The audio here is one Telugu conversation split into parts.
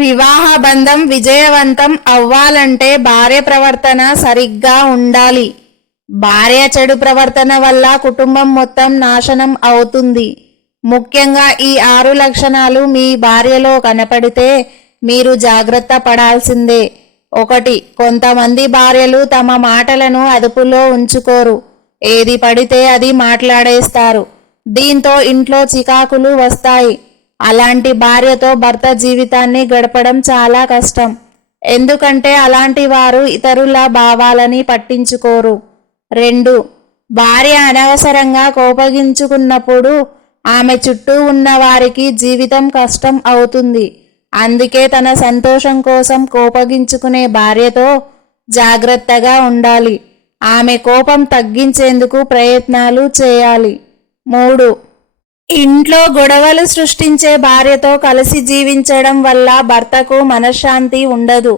వివాహ బంధం విజయవంతం అవ్వాలంటే భార్య ప్రవర్తన సరిగ్గా ఉండాలి. భార్య చెడు ప్రవర్తన వల్ల కుటుంబం మొత్తం నాశనం అవుతుంది. ముఖ్యంగా ఈ 6 లక్షణాలు మీ భార్యలో కనపడితే మీరు జాగ్రత్త పడాల్సిందే. 1. కొంతమంది భార్యలు తమ మాటలను అదుపులో ఉంచుకోరు. ఏది పడితే అది మాట్లాడేస్తారు. దీంతో ఇంట్లో చికాకులు వస్తాయి. అలాంటి భార్యతో భర్త జీవితాన్ని గడపడం చాలా కష్టం. ఎందుకంటే అలాంటి వారు ఇతరుల భావాలని పట్టించుకోరు. 2. భార్య అనవసరంగా కోపగించుకున్నప్పుడు ఆమె చుట్టూ ఉన్న వారికి జీవితం కష్టం అవుతుంది. అందుకే తన సంతోషం కోసం కోపగించుకునే భార్యతో జాగ్రత్తగా ఉండాలి. ఆమె కోపం తగ్గించేందుకు ప్రయత్నాలు చేయాలి. 3. ఇంట్లో గొడవలు సృష్టించే భార్యతో కలిసి జీవించడం వల్ల భర్తకు మనశ్శాంతి ఉండదు.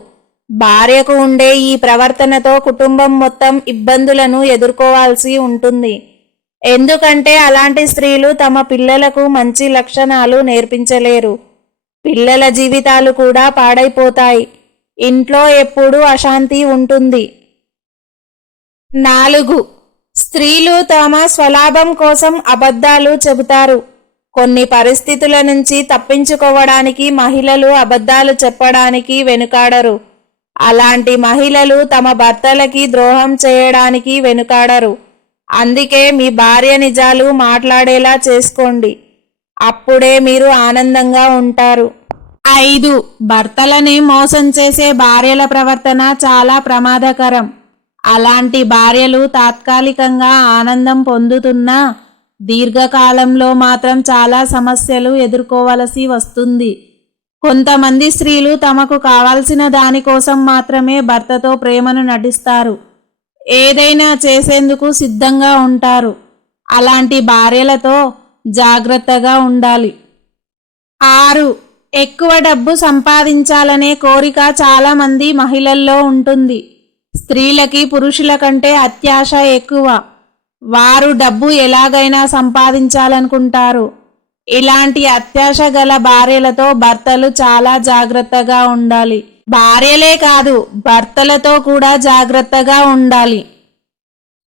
భార్యకు ఉండే ఈ ప్రవర్తనతో కుటుంబం మొత్తం ఇబ్బందులను ఎదుర్కోవాల్సి ఉంటుంది. ఎందుకంటే అలాంటి స్త్రీలు తమ పిల్లలకు మంచి లక్షణాలు నేర్పించలేరు. పిల్లల జీవితాలు కూడా పాడైపోతాయి. ఇంట్లో ఎప్పుడూ అశాంతి ఉంటుంది. 4. స్త్రీలు తమ స్వలాభం కోసం అబద్ధాలు చెబుతారు. కొన్ని పరిస్థితుల నుంచి తప్పించుకోవడానికి మహిళలు అబద్ధాలు చెప్పడానికి వెనుకాడరు. అలాంటి మహిళలు తమ భర్తలకి ద్రోహం చేయడానికి వెనుకాడరు. అందుకే మీ భార్య నిజాలు మాట్లాడేలా చేసుకోండి. అప్పుడే మీరు ఆనందంగా ఉంటారు. 5. భర్తలని మోసం చేసే భార్యల ప్రవర్తన చాలా ప్రమాదకరం. అలాంటి భార్యలు తాత్కాలికంగా ఆనందం పొందుతున్నా దీర్ఘకాలంలో మాత్రం చాలా సమస్యలు ఎదుర్కోవలసి వస్తుంది. కొంతమంది స్త్రీలు తమకు కావాల్సిన దానికోసం మాత్రమే భర్తతో ప్రేమను నటిస్తారు. ఏదైనా చేసేందుకు సిద్ధంగా ఉంటారు. అలాంటి భార్యలతో జాగ్రత్తగా ఉండాలి. 6. ఎక్కువ డబ్బు సంపాదించాలనే కోరిక చాలా మంది మహిళల్లో ఉంటుంది. స్త్రీలకి పురుషుల కంటే అత్యాశ ఎక్కువ. వారు డబ్బు ఎలాగైనా సంపాదించాలనుకుంటారు. ఇలాంటి అత్యాశ గల భార్యలతో భర్తలు చాలా జాగ్రత్తగా ఉండాలి. భార్యలే కాదు, భర్తలతో కూడా జాగ్రత్తగా ఉండాలి.